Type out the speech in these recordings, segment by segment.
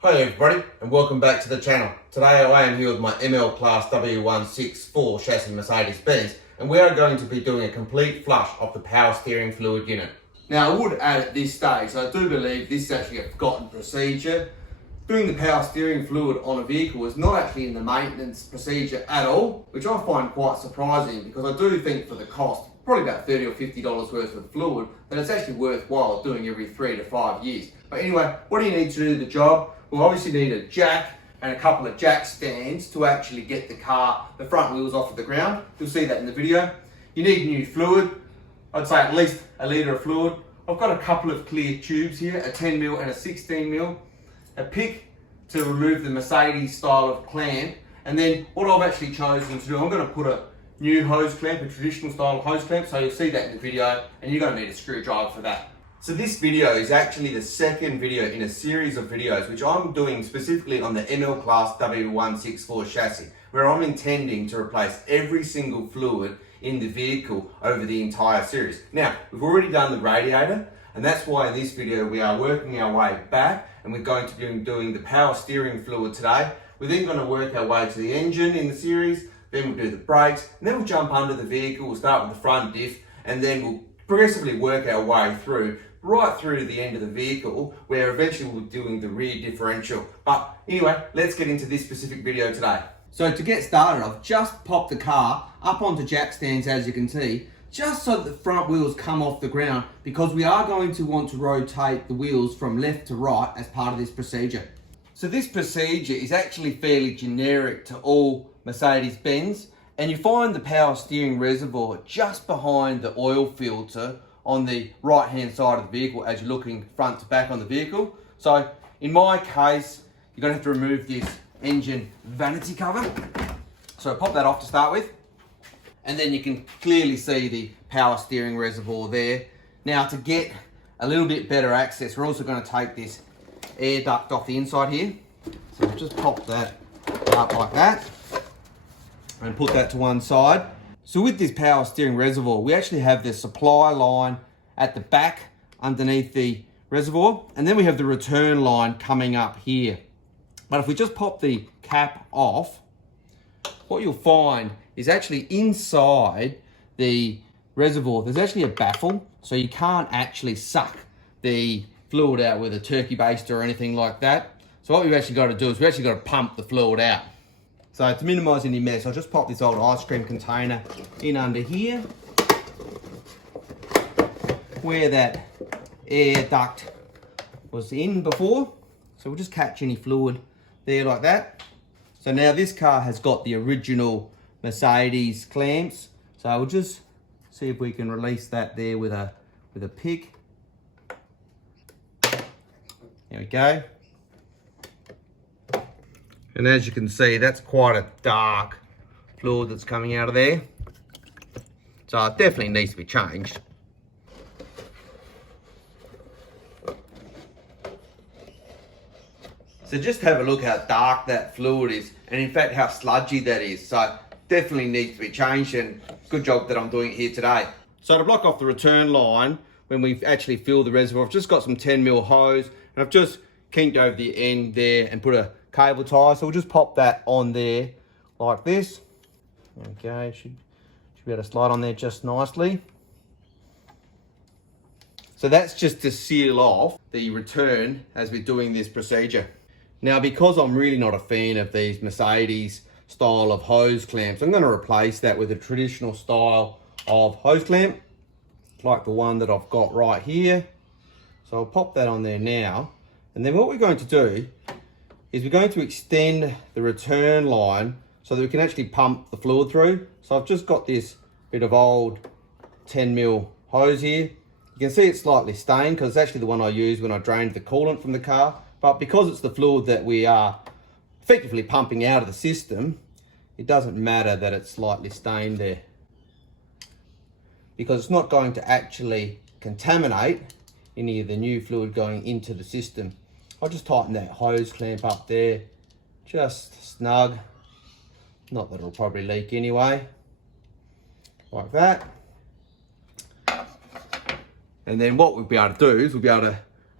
Hi everybody and welcome back to the channel. Today I am here with my ML-Class W164 chassis Mercedes-Benz and we are going to be doing a complete flush of the power steering fluid unit. Now I would add at this stage, I do believe this is actually a forgotten procedure. Doing the power steering fluid on a vehicle is not actually in the maintenance procedure at all, which I find quite surprising because I do think for the cost, probably about $30 or $50 worth of fluid, that it's actually worthwhile doing every 3 to 5 years. But anyway, what do you need to do the job? We'll obviously need a jack and a couple of jack stands to actually get the front wheels off of the ground. You'll see that in the video. You need new fluid. I'd say at least a litre of fluid. I've got a couple of clear tubes here, a 10mm and a 16mm. A pick to remove the Mercedes style of clamp. And then what I've actually chosen to do, I'm going to put a new hose clamp, a traditional style hose clamp. So you'll see that in the video and you're going to need a screwdriver for that. So this video is actually the second video in a series of videos which I'm doing specifically on the ML-Class W164 chassis, where I'm intending to replace every single fluid in the vehicle over the entire series. Now, we've already done the radiator, and that's why in this video we are working our way back and we're going to be doing the power steering fluid today. We're then going to work our way to the engine in the series, then we'll do the brakes, and then we'll jump under the vehicle. We'll start with the front diff, and then we'll progressively work our way through right through to the end of the vehicle, where eventually we'll be doing the rear differential. But anyway, let's get into this specific video today. So to get started, I've just popped the car up onto jack stands, as you can see, just so that the front wheels come off the ground, because we are going to want to rotate the wheels from left to right as part of this procedure. So this procedure is actually fairly generic to all Mercedes-Benz, and you find the power steering reservoir just behind the oil filter on the right hand side of the vehicle as you're looking front to back on the vehicle. So in my case, you're going to have to remove this engine vanity cover. So pop that off to start with. And then you can clearly see the power steering reservoir there. Now to get a little bit better access, we're also going to take this air duct off the inside here. So we'll just pop that up like that and put that to one side. So with this power steering reservoir, we actually have the supply line at the back underneath the reservoir, and then we have the return line coming up here. But if we just pop the cap off, what you'll find is actually inside the reservoir, there's actually a baffle, so you can't actually suck the fluid out with a turkey baster or anything like that. So what we've actually got to do is we've actually got to pump the fluid out. So to minimise any mess, I'll just pop this old ice cream container in under here, where that air duct was in before. So we'll just catch any fluid there like that. So now this car has got the original Mercedes clamps. So we'll just see if we can release that there with a pick. There we go. And as you can see, that's quite a dark fluid that's coming out of there. So it definitely needs to be changed. So just have a look how dark that fluid is, and in fact how sludgy that is. So definitely needs to be changed, and good job that I'm doing it here today. So to block off the return line, when we've actually filled the reservoir, I've just got some 10mm hose, and I've just kinked over the end there and put a cable tie. So we'll just pop that on there like this. Okay, should be able to slide on there just nicely. So that's just to seal off the return as we're doing this procedure. Now, because I'm really not a fan of these Mercedes style of hose clamps, I'm going to replace that with a traditional style of hose clamp, like the one that I've got right here. So I'll pop that on there now. And then what we're going to do is we're going to extend the return line so that we can actually pump the fluid through. So I've just got this bit of old 10mm hose here. You can see it's slightly stained because it's actually the one I used when I drained the coolant from the car. But because it's the fluid that we are effectively pumping out of the system, it doesn't matter that it's slightly stained there, because it's not going to actually contaminate any of the new fluid going into the system. I'll just tighten that hose clamp up there, just snug. Not that it'll probably leak anyway. Like that. And then what we'll be able to do is we'll be able to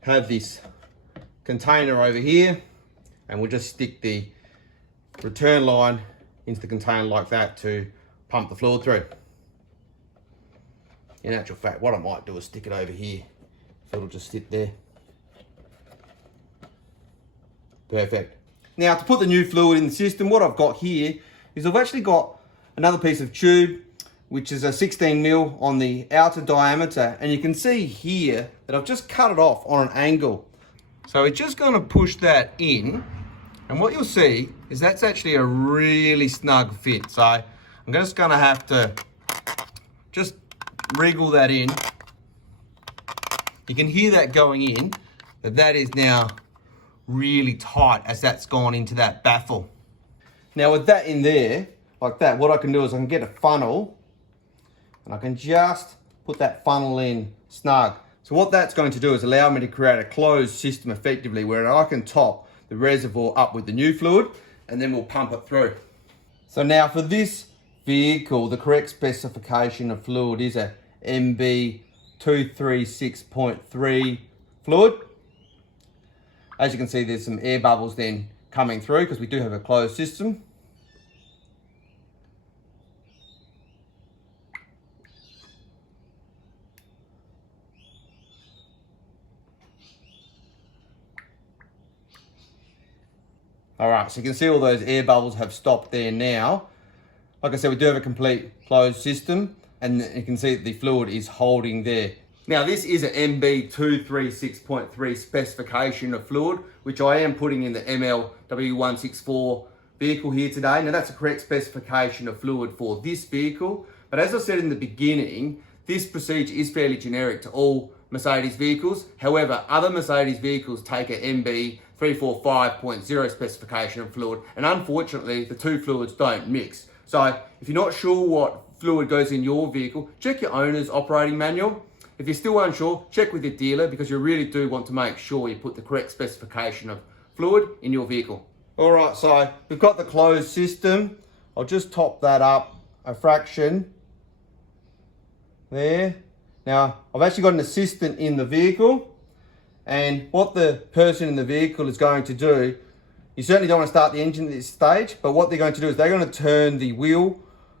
have this container over here and we'll just stick the return line into the container like that to pump the fluid through. In actual fact, what I might do is stick it over here, so it'll just sit there. Perfect. Now to put the new fluid in the system, what I've got here is I've actually got another piece of tube, which is a 16mm on the outer diameter, and you can see here that I've just cut it off on an angle. So it's just going to push that in, and what you'll see is that's actually a really snug fit. So I'm just going to have to just wriggle that in. You can hear that going in, that is now really tight as that's gone into that baffle. Now with that in there, like that, what I can do is I can get a funnel and I can just put that funnel in snug. So what that's going to do is allow me to create a closed system effectively where I can top the reservoir up with the new fluid and then we'll pump it through. So now for this vehicle, the correct specification of fluid is a MB336.3 fluid. As you can see, there's some air bubbles then coming through because we do have a closed system. All right, so you can see all those air bubbles have stopped there now. Like I said, we do have a complete closed system, and you can see that the fluid is holding there. Now this is an MB236.3 specification of fluid, which I am putting in the ML W164 vehicle here today. Now that's a correct specification of fluid for this vehicle, but as I said in the beginning, this procedure is fairly generic to all Mercedes vehicles. However, other Mercedes vehicles take a MB345.0 specification of fluid, and unfortunately the two fluids don't mix. So if you're not sure what fluid goes in your vehicle, check your owner's operating manual. If you're still unsure, check with your dealer because you really do want to make sure you put the correct specification of fluid in your vehicle. All right, so we've got the closed system. I'll just top that up a fraction there. Now, I've actually got an assistant in the vehicle, and what the person in the vehicle is going to do, you certainly don't want to start the engine at this stage, but what they're going to do is they're going to turn the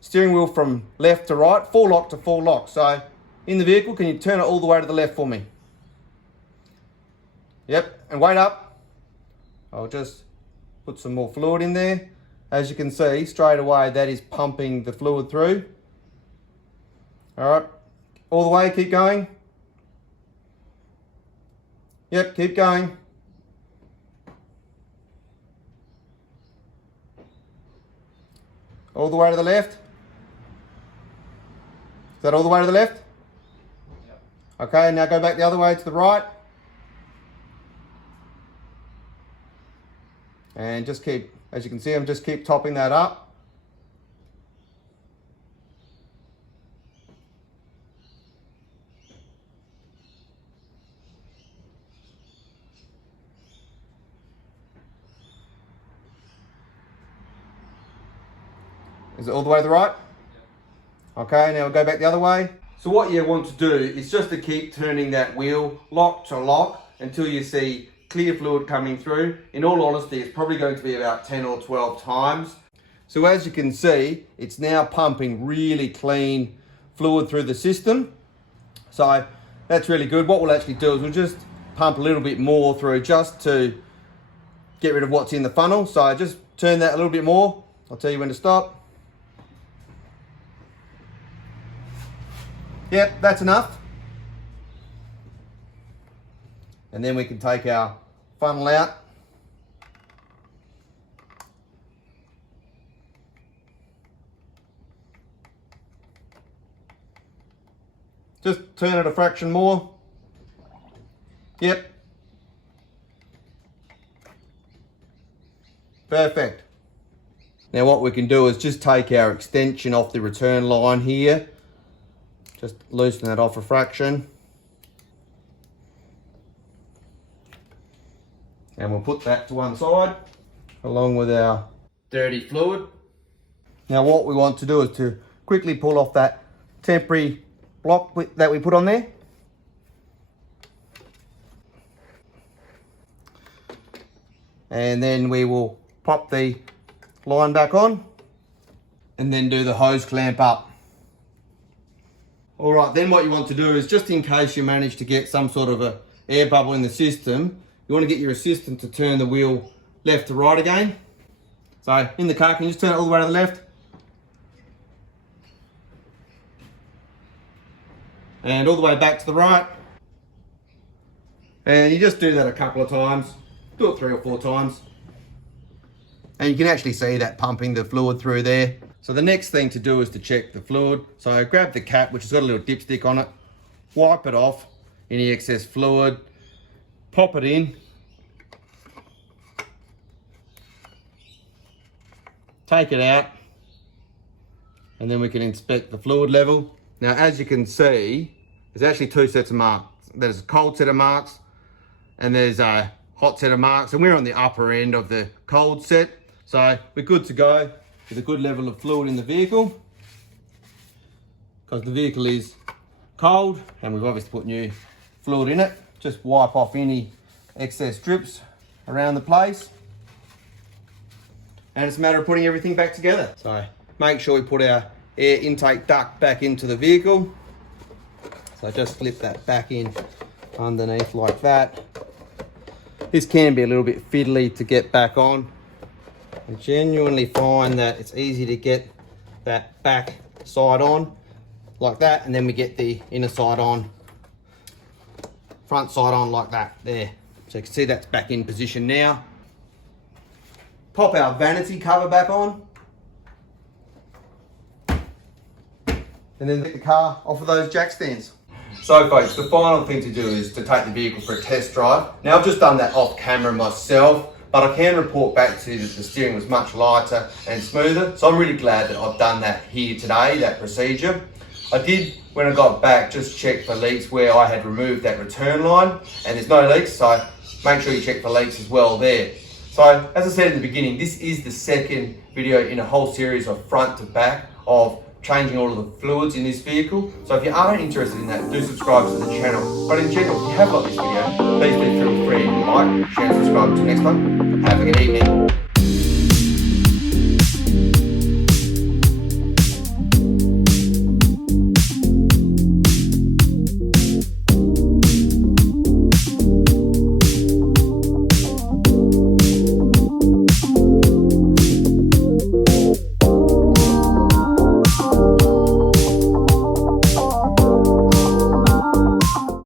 steering wheel from left to right, full lock to full lock. So in the vehicle, can you turn it all the way to the left for me? Yep, and wait up. I'll just put some more fluid in there. As you can see, straight away, that is pumping the fluid through. All right, all the way, keep going. Yep, keep going. All the way to the left. Is that all the way to the left? Yep. Okay, now go back the other way to the right. And just keep, as you can see, I'm just keep topping that up. Is it all the way to the right? Okay, now we'll go back the other way. So what you want to do is just to keep turning that wheel lock to lock until you see clear fluid coming through. In all honesty, it's probably going to be about 10 or 12 times. So as you can see, it's now pumping really clean fluid through the system. So that's really good. What we'll actually do is we'll just pump a little bit more through just to get rid of what's in the funnel. So just turn that a little bit more. I'll tell you when to stop. Yep, that's enough. And then we can take our funnel out. Just turn it a fraction more. Yep. Perfect. Now what we can do is just take our extension off the return line here. Just loosen that off a fraction. And we'll put that to one side along with our dirty fluid. Now what we want to do is to quickly pull off that temporary block that we put on there. and then we will pop the line back on and then do the hose clamp up. All right, then what you want to do is, just in case you manage to get some sort of a air bubble in the system, you want to get your assistant to turn the wheel left to right again. So in the car, can you just turn it all the way to the left? And all the way back to the right. And you just do that a couple of times. Do it 3 or 4 times. And you can actually see that pumping the fluid through there. So the next thing to do is to check the fluid. So grab the cap, which has got a little dipstick on it, wipe it off any excess fluid, pop it in, take it out, and then we can inspect the fluid level. Now, as you can see, there's actually 2 sets of marks. There's a cold set of marks and there's a hot set of marks, and we're on the upper end of the cold set. So we're good to go with a good level of fluid in the vehicle, because the vehicle is cold and we've obviously put new fluid in it. Just wipe off any excess drips around the place, and it's a matter of putting everything back together. So make sure we put our air intake duct back into the vehicle. So just flip that back in underneath like that. This can be a little bit fiddly to get back on. I genuinely find that it's easy to get that back side on like that, and then we get the inner side on, front side on like that there. So you can see that's back in position now. Pop our vanity cover back on, and then get the car off of those jack stands. So folks, the final thing to do is to take the vehicle for a test drive. Now, I've just done that off camera myself, but I can report back to you that the steering was much lighter and smoother. So I'm really glad that I've done that here today, that procedure. I did, when I got back, just check for leaks where I had removed that return line, and there's no leaks, so make sure you check for leaks as well there. So, as I said in the beginning, this is the second video in a whole series of front to back of changing all of the fluids in this vehicle. So if you are interested in that, do subscribe to the channel. But in general, if you have liked this video, please do feel free to like, share and subscribe. Until next time, have a good evening.